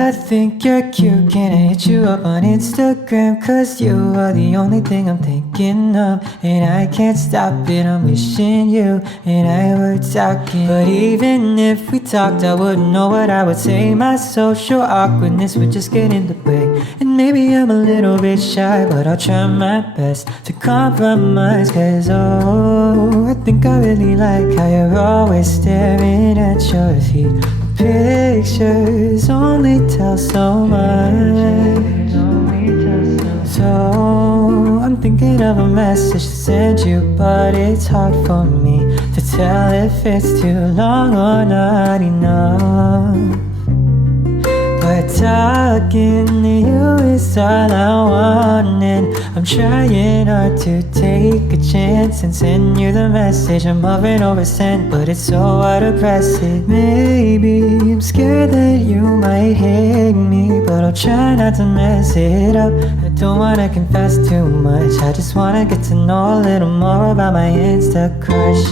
I think you're cute. Can I hit you up on Instagram? Cause you are the only thing I'm thinking of. And I can't stop it, I'm wishing you and I were talking. But even if we talked, I wouldn't know what I would say. My social awkwardness would just get in the way. And maybe I'm a little bit shy, but I'll try my best to compromise. Cause oh, I think I really like how you're always staring at your feet. Pictures only tell so much. So I'm thinking of a message to send you, but it's hard for me to tell if it's too long or not enough. But talking to you is all I want, and I'm trying hard to take a chance and send you the message I'm hovering over sent, but it's so hard to press it. Maybe I'm scared that you might hate me, but I'll try not to mess it up. I don't wanna confess too much, I just wanna get to know a little more about my Insta crush.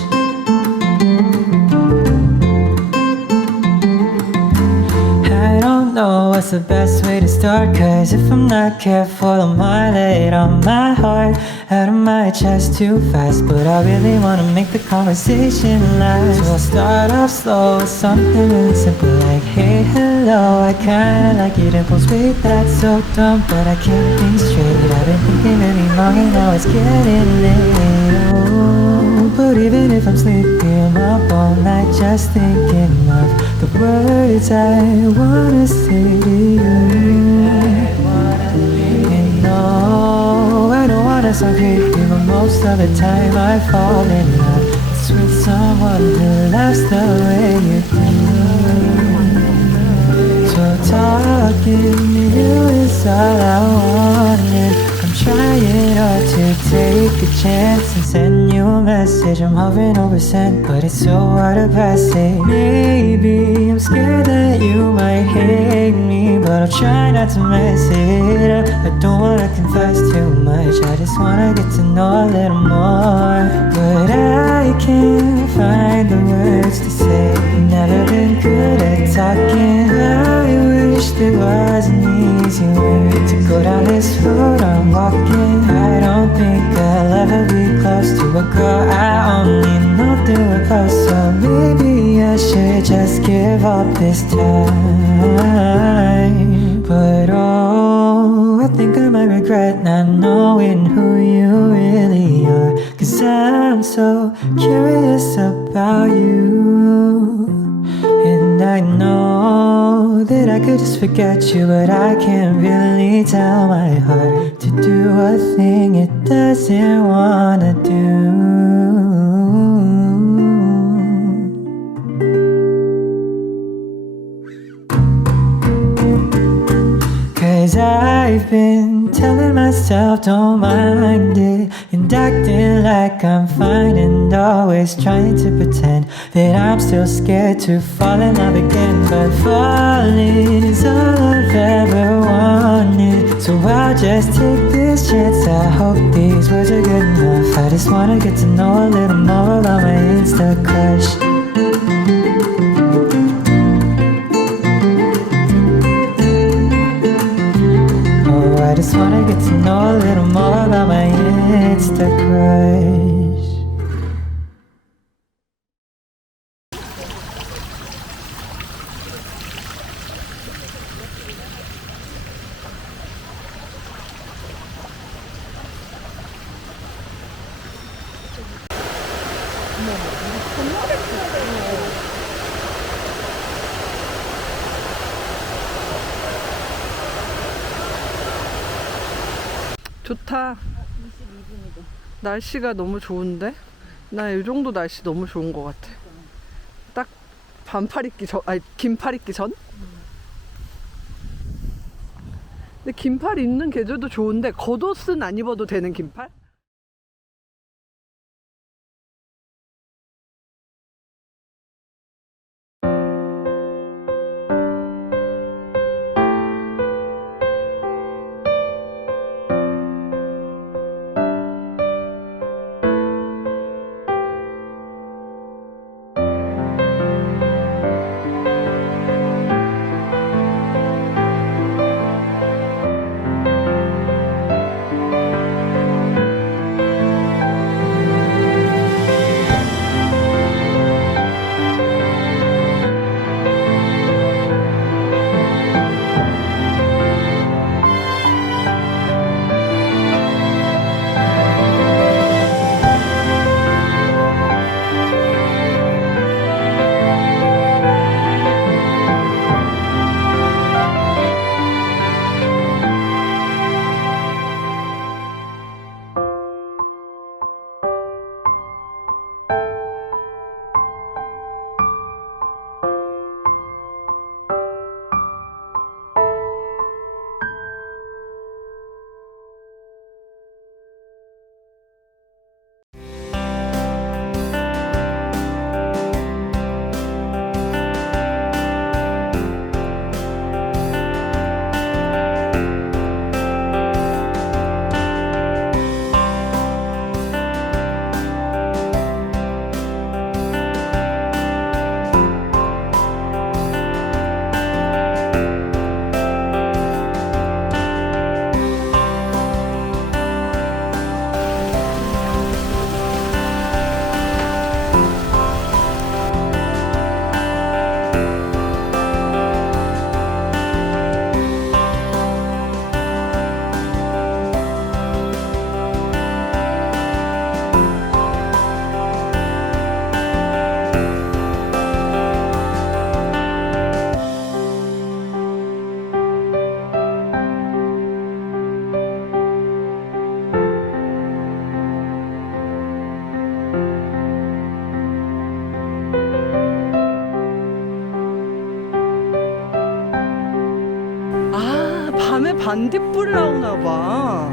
I don't know what's the best way to start, cause if I'm not careful I might lay it on my heart, out of my chest too fast. But I really wanna make the conversation last, so I'll start off slow with something really simple like hey hello, I kinda like your dimples. Wait, that's so dumb, but I can't think straight. I've been thinking really long and now it's getting late. Oh, but even if I'm sleepy I'm up all night just thinking of the words I wanna say to you. And no, I don't wanna sound creepy, but most of the time I fall in love. It's with someone who loves the way you do. So talking to you is all I want, and I'm trying hard to take a chance and send you a message I'm hovering over sent, but it's so hard to press it. Maybe I'm scared that you might hate me, but I'll try not to mess it up. I don't wanna confess too much, I just wanna get to know a little more. But I can't find the words to say. Never been good at talking. I wish there was an easy way to go down this road I'm walking. I don't think I'll ever be close to a girl I only know through a post. So maybe I should just give up this time. But oh, I think I might regret not knowing who you really are, cause I'm so curious about you. And I know that I could just forget you, but I can't really tell my heart to do a thing it doesn't wanna do. Cause I've been telling myself don't mind it, and acting like I'm fine, and always trying to pretend that I'm still scared to fall in love again. But falling is all I've ever wanted, so I'll just take this chance. I hope these words are good enough. I just wanna get to know a little more about my Insta crush. I just wanna get to know a little more about my Insta crush. 좋다. 날씨가 너무 좋은데? 나 이 정도 날씨 너무 좋은 것 같아. 딱 반팔 입기 전, 아니 긴팔 입기 전? 근데 긴팔 입는 계절도 좋은데 겉옷은 안 입어도 되는 긴팔? 반딧불 나오나 봐.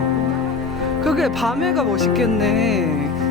그게 밤에가 멋있겠네.